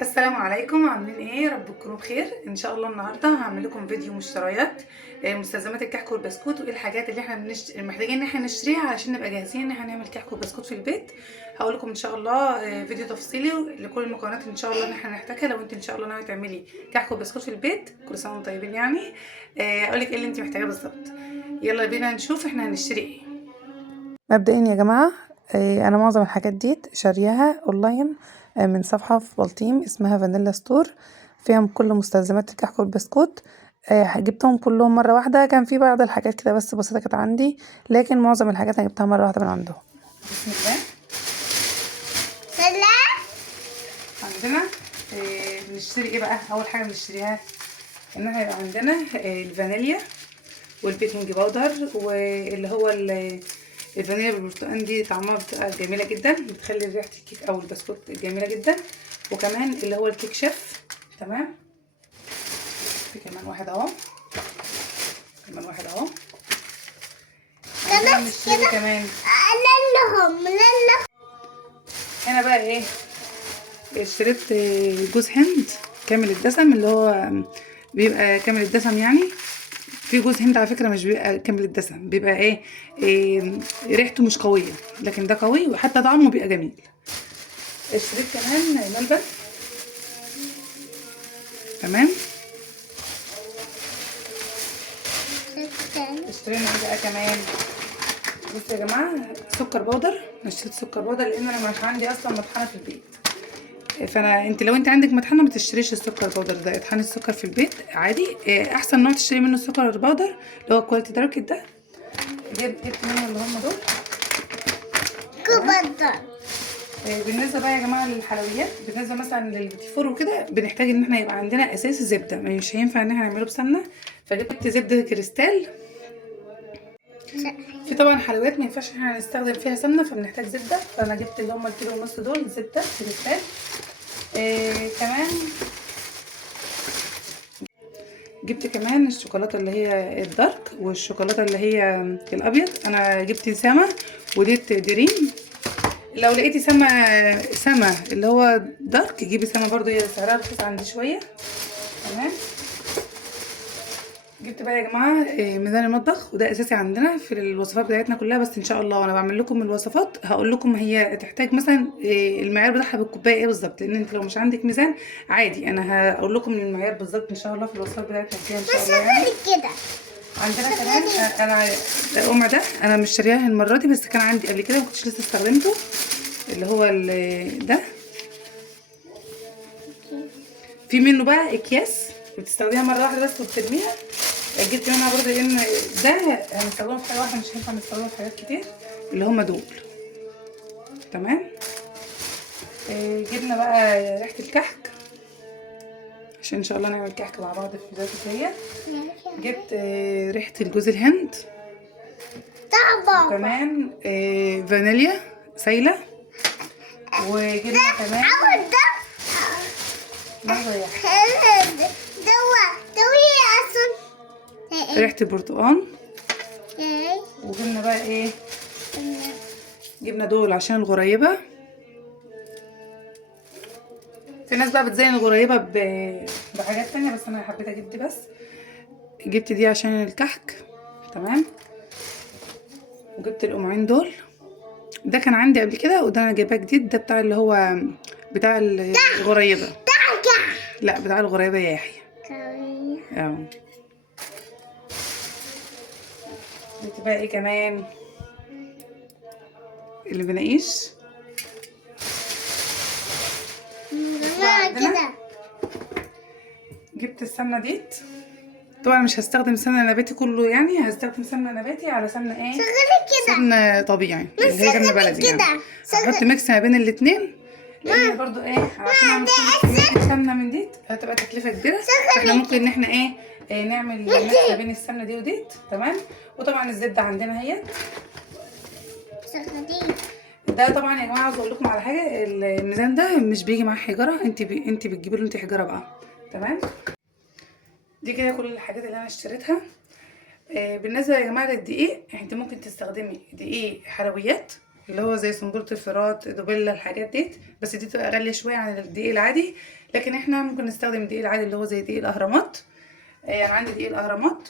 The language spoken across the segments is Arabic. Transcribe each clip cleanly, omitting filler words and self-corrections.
السلام عليكم، عاملين ايه؟ يا رب تكونوا بخير. ان شاء الله النهارده هعمل لكم فيديو مشتريات مستلزمات الكحك والبسكوت، وايه الحاجات اللي احنا محتاجين ان احنا نشتريها علشان نبقى جاهزين ان احنا نعمل كحك وبسكوت في البيت. هقول لكم ان شاء الله فيديو تفصيلي لكل المكونات ان شاء الله ان احنا نحتاجها. لو انت ان شاء الله ناويه تعملي كحك وبسكوت في البيت، كل سنه وانتم طيبين يعني. اقول لك ايه اللي انت محتاجاه بالظبط. يلا بينا نشوف احنا هنشتري ايه. مبدئيا يا جماعه، انا معظم الحاجات دي شارياها اونلاين من صفحه في بلطيم اسمها فانيلا ستور، فيها كل مستلزمات الكحك والبسكوت. جبتهم كلهم مره واحده، كان في بعض الحاجات كده بس بسيطه كانت عندي، لكن معظم الحاجات انا جبتها مره واحده من عندهم. بسم الله. عندنا بنشتري ايه بقى؟ اول حاجه بنشتريها ان احنا يبقى عندنا الفانيليا والبيكنج باودر، واللي هو الفانيليا بالبرتقال دي طعمها بتبقى جميله جدا، بتخلي ريحه الكيك او البسكوت جميله جدا. وكمان اللي هو الكيك شيف. تمام. في كمان واحد اهو، كمان واحد اهو. عندنا بنشتري كمان هنا بقى ايه، اشتريت جوز هند كامل الدسم، اللي هو بيبقى كامل الدسم يعني. في جوز هند على فكره مش بيبقى كامل الدسم، بيبقى إيه ريحته مش قويه، لكن ده قوي وحتى طعمه بيبقى جميل. اشتريت كمان ملبن. تمام. اشترينا ايه بقى كمان؟ بصوا يا جماعه، سكر بودر. انا اشتريت سكر بودر لان انا مش عندي اصلا مطحنه في البيت. لو انت عندك مطحنه ما تشتريش السكر بودر ده، اطحني السكر في البيت عادي. احسن نوع تشتري منه السكر البودر اللي هو كواليتي دارك ده. جبت منه اللي هم دول كبدر. بالنسبه بقى يا جماعه للحلويات، بالنسبه مثلا للبيتي وكده، بنحتاج ان احنا يبقى عندنا اساس زبده، مش هينفع ان احنا نعمله بسمنه، فجبت زبده كريستال. في طبعا حلويات ما ينفعش احنا نستخدم فيها سمنه، فبنحتاج زبده، فانا جبت اللي هم الكيلو ونص دول زبده كريستال. كمان جبت كمان الشوكولاته اللي هي الدارك والشوكولاته اللي هي الابيض. انا جبت سما وديت دريم. لو لقيتي سما اللي هو دارك جيبي سما برضو، هي سعرها رخيص عندي شويه. تمام. جبت بقى يا جماعه ميزان المطبخ، وده اساسي عندنا في الوصفات بتاعتنا كلها، بس ان شاء الله وانا بعمل لكم الوصفات هقول لكم هي تحتاج مثلا المعيار بتاعها بالكوبايه ايه بالظبط، لان انت لو مش عندك ميزان عادي انا هقول لكم المعيار بالظبط ان شاء الله في الوصفات بتاعتنا فيها ان شاء الله يعني. كده عندنا كمان انا القمع ده انا مش شارياه المره دي، بس كان عندي قبل كده ما كنتش لسه استخدمته، اللي هو ده. في منه بقى اكياس بتستخدميها مره واحده بس وبترميها. جبت منها برضه لان ده هنستخدمه في حاجه واحده، مش هينفع نستخدمه في حاجات كتير، اللي هما دول. تمام. جبنا بقى ريحه الكحك عشان ان شاء الله نعمل كحك مع بعض في ذات السريع. جبت ريحه الجوز الهند وكمان فانيليا سايله. وجبنا كمان ريحه البرتقال. وجبنا بقى ايه، جبنا دول عشان الغريبه. في ناس بقى بتزين الغريبه بحاجات تانية، بس انا حبيت اجيب دي بس. جبت دي عشان الكحك. تمام. وجبت القمعين دول، ده كان عندي قبل كده وده انا جايباه جديد، ده بتاع اللي هو بتاع الغريبه. لا بتاع الغريبه يا يحيى. اه. جبت بقى ايه كمان؟ اللي بناقيش كده. جبت السمنه ديت، طبعا مش هستخدم سمنه نباتي كله يعني، هستخدم سمنه نباتي على سمنه ايه، سمنه طبيعي اللي هي جبنه بلدي يعني. هحط ميكس ما بين الاتنين، لان برضو ايه عشان اعمل كل كميه سمنه من ديت هتبقى تكلفه كبيره، احنا ممكن ان احنا نعمل ميكس ما بين السمنه دي وديت. تمام. وطبعا الزبده عندنا اهي. ده طبعا يا جماعه عاوزه اقول لكم على حاجه، الميزان ده مش بيجي معاه حجره، انت بتجيبي له انت حجره بقى. تمام. دي كده كل الحاجات اللي انا اشتريتها. بالنسبه يا جماعه للدقيق، انت ممكن تستخدمي دقيق حلويات اللي هو زي سنبلة الفرات، دوبيلا، الحاجات ديت، بس دي تبقى غالية شوية عن الدقيق العادي. لكن احنا ممكن نستخدم الدقيق العادي اللي هو زي دقيق الاهرامات. انا عندي دقيق الاهرامات.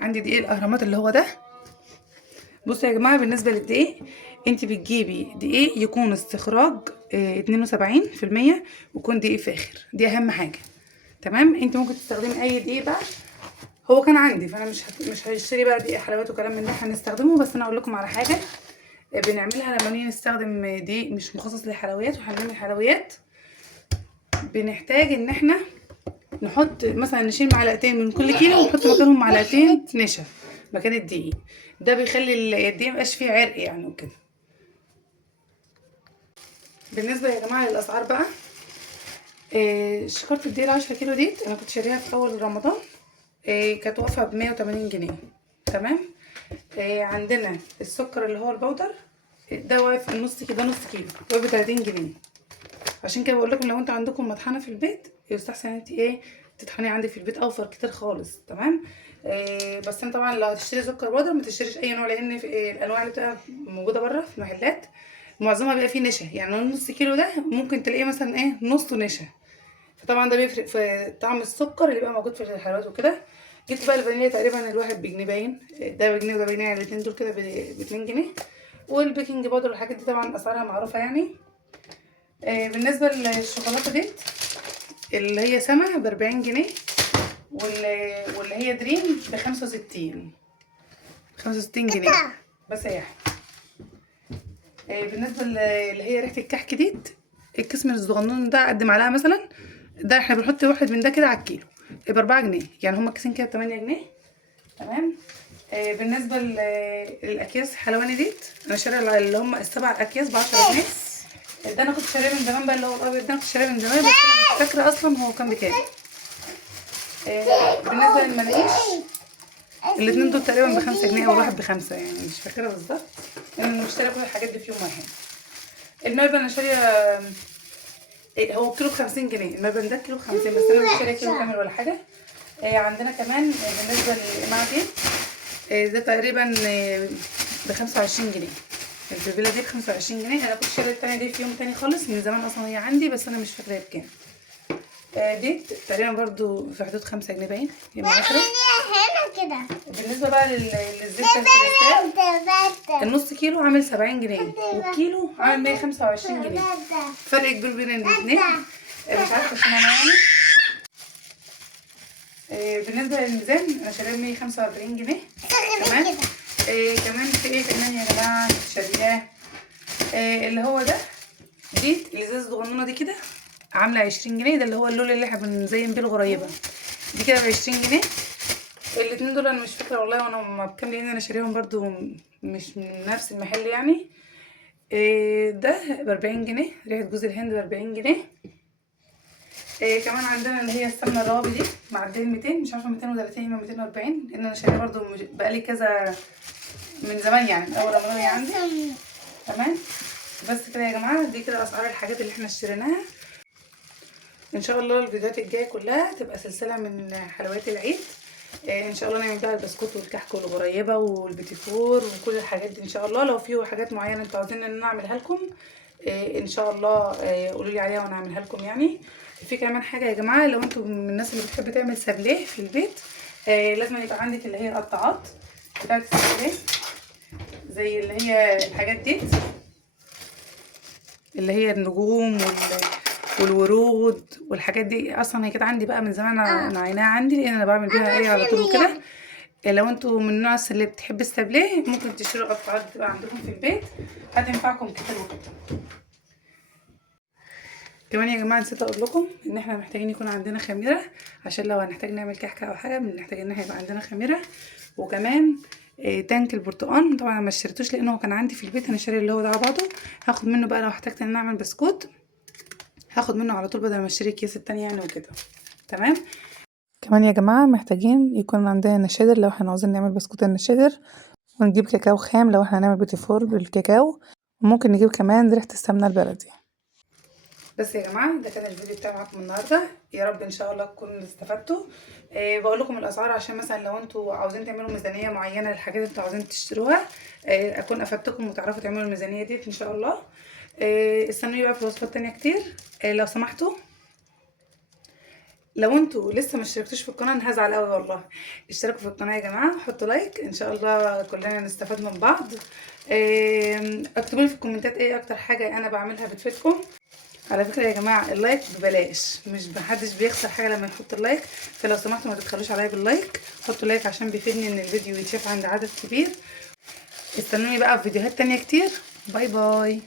عندي دقيق الاهرامات اللي هو ده. بصوا يا جماعه، بالنسبه للدقيق، انت بتجيبي دقيق يكون استخراج 72%، ويكون دقيق فاخر، دي اهم حاجه. تمام. انت ممكن تستخدمي اي دقيق بقى. هو كان عندي، فانا مش هشتري بقى دقيق حلويات وكلام من ده، هنستخدمه. بس انا اقول لكم على حاجه بنعملها لما نيجي نستخدم دقيق مش مخصص للحلويات وهنعمل حلويات. بنحتاج ان احنا نحط مثلا، نشيل معلقتين من كل كيلو ونحط مكانهم معلقتين نشا مكان الدقيق. ده بيخلي الدقيق ميبقاش فيه عرق يعني وكده. بالنسبه يا جماعه للاسعار بقى، شكاره الدقيق 10 كيلو ديت انا كنت شاريها في اول رمضان. كانت واقفه ب 180 جنيه. تمام. عندنا السكر اللي هو البودر، ده واقف النص كده، نص كيلو واقف ب 30 جنيه. عشان كده بقول لكم لو انتوا عندكم مطحنه في البيت يستحسن انت تطحني عندك في البيت، اوفر كتير خالص. تمام. بس انت طبعا لو هتشتري سكر بودر ما تشتريش اي نوع، لان في الانواع اللي بتبقى موجوده بره في المحلات معظمها بيبقى فيه نشا. يعني النص كيلو ده ممكن تلاقيه مثلا نصه نشا، فطبعا ده بيفرق في طعم السكر اللي بيبقى موجود في الحلويات وكده. جبت بقى الفانيليا تقريبا الواحد بجنيه باين، ده بجنيه وده بجنيه، يعني الاتنين دول كده ب2 جنيه. والبيكنج باودر والحاجات دي طبعا اسعارها معروفه يعني. بالنسبه للشوكولاته دي اللي هي سما ب40 جنيه، واللي هي دريم ب65 جنيه بس يا بالنسبه اللي هي ريحه الكحك دي، الكسم الصغنون ده قد معلقه مثلا، ده احنا بنحط واحد من ده كده على الكيلو ب4 جنيه، يعني هما كيسين كده ب8 جنيه. تمام. بالنسبه للاكياس حلواني ديت، انا شاريه اللي هم السبع اكياس ب10 جنيه. ده انا كنت شاريه من زمان بقى، اللي هو الابيض ده كنت شاريه من زمان، بس انا مش فاكره اصلا هو كان بكام. بالنسبه للمناقيش، الاتنين دول تقريبا ب5 جنيه او الواحد ب5، يعني مش فاكره بالظبط، لان انا مشتريه كل الحاجات دي في يوم واحد. الملبن انا شاريه هو كيلو ب50 جنيه، الملبن ده كيلو ب50، بس انا مش شاريه كيلو كامل ولا حاجه. عندنا كمان بالنسبه للقماع دي، ده تقريبا ب25 جنيه. البلبله دي ب25 جنيه. انا كنت شاريه التانية دي في يوم تاني خالص من زمان اصلا، هي عندي بس انا مش فاكره بكام. دي تقريبا برضو في حدود 5 جنيه باين، يا 10. هنا كده. بالنسبه بقى للزبده الكريستال، النص كيلو عامل 70 جنيه، والكيلو عامل 125 جنيه. فرق كبير بين الاثنين، مش عارفه اشمعنى يعني. بالنسبه للميزان انا شاريه 145 جنيه. كمان كمان في كمان يا جماعه شارياه اللي هو ده، دي الازازه الصغنونه دي كده عامله 20 جنيه. ده اللي هو اللول اللي احنا بنزين بيه الغريبه دي كده ب20 جنيه. الاتنين دول انا مش فاكره والله وانا ما بكام، لان انا شاريهم برضو مش من نفس المحل يعني. ده ب40 جنيه، ريحه جوز الهند ب40 جنيه. كمان عندنا اللي هي السمنه الروابي دي معديه 200، مش عارفه 230 ولا 240، لان انا شاريه برضو بقالي كذا من زمان، يعني من اول رمضان عندي. تمام. بس كده يا جماعه، دي كده اسعار الحاجات اللي احنا اشتريناها. ان شاء الله الفيديوهات الجايه كلها تبقى سلسله من حلويات العيد. ان شاء الله نعمل بقى البسكوت والكحك والغريبه والبيتي فور وكل الحاجات دي ان شاء الله. لو في حاجات معينه انتوا عاوزين ان انا اعملها لكم ان شاء الله قولوا لي عليها وانا اعملها لكم يعني. في كمان حاجه يا جماعه، لو انتوا من الناس اللي بتحب تعمل سابليه في البيت، لازم يبقى عندك اللي هي القطاعات بتاعه السابليه، زي اللي هي الحاجات دي اللي هي النجوم والورود والحاجات دي. اصلا هي كانت عندي بقى من زمان، انا عيناها عندي لان انا بعمل بيها على طول وكده. لو انتوا من النوع اللي بتحب السابليه ممكن تشتروا قطعات بتبقى عندكم في البيت، هتنفعكم كتير وكده. كمان يا جماعه نسيت اقول لكم ان احنا محتاجين يكون عندنا خميره، عشان لو هنحتاج نعمل كحكه او حاجه بنحتاج ان احنا يبقى عندنا خميره. وكمان تانك البرتقال طبعا انا ما اشتريتوش لانه كان عندي في البيت، انا شاري اللي هو ده على بعضه. هاخد منه بقى لو احتجت ان انا اعمل بسكوت، هاخد منه على طول بدل ما اشتري الكيس التانية يعني وكده. تمام. كمان يا جماعه محتاجين يكون عندنا نشادر لو احنا عاوزين نعمل بسكوت النشادر، ونجيب كاكاو خام لو احنا هنعمل بيتي فور بالكاكاو، وممكن نجيب كمان ريحه السمنه البلدي. بس يا جماعه ده كان الفيديو بتاعي معاكم النهارده، يا رب ان شاء الله تكونوا استفدتوا. بقول لكم الاسعار عشان مثلا لو انتوا عاوزين تعملوا ميزانيه معينه للحاجات اللي انتوا عاوزين تشتروها، اكون افدتكم وتعرفوا تعملوا الميزانيه دي ان شاء الله. استنوني بقى في وصفات تانية كتير. لو سمحتوا لو انتوا لسه ما اشتركتوش في القناه انا هزعل قوي والله. اشتركوا في القناه يا جماعه، حطوا لايك، ان شاء الله كلنا نستفاد من بعض. اكتبوا لي في الكومنتات ايه اكتر حاجه انا بعملها بتفيدكم. على فكره يا جماعه اللايك ببلاش، مش محدش بيخسر حاجه لما يحط اللايك، فلو سمحتوا ما تبخلوش عليا باللايك، حطوا لايك عشان بيفيدني ان الفيديو يتشاف عند عدد كبير. استنوني بقى في فيديوهات تانية كتير. باي باي.